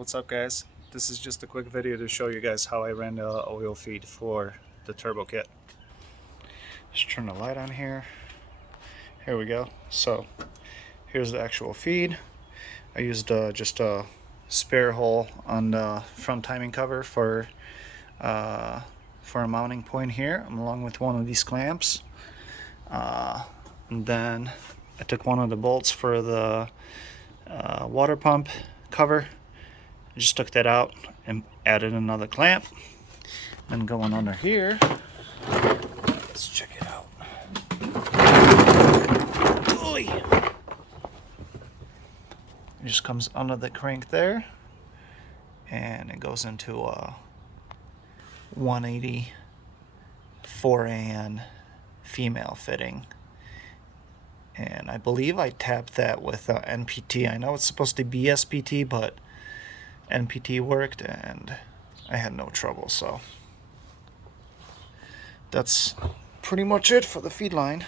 What's up, guys? This is just a quick video to show you guys how I ran the oil feed for the turbo kit. Just turn the light on here. Here we go. So here's the actual feed. I used just a spare hole on the front timing cover for a mounting point here, along with one of these clamps. And then I took one of the bolts for the water pump cover. I just took that out and added another clamp. Then going under here, let's check it out. Oy! It just comes under the crank there, and it goes into a 180 4AN female fitting. And I believe I tapped that with NPT. I know it's supposed to be SPT, but NPT worked and I had no trouble. So that's pretty much it for the feed line.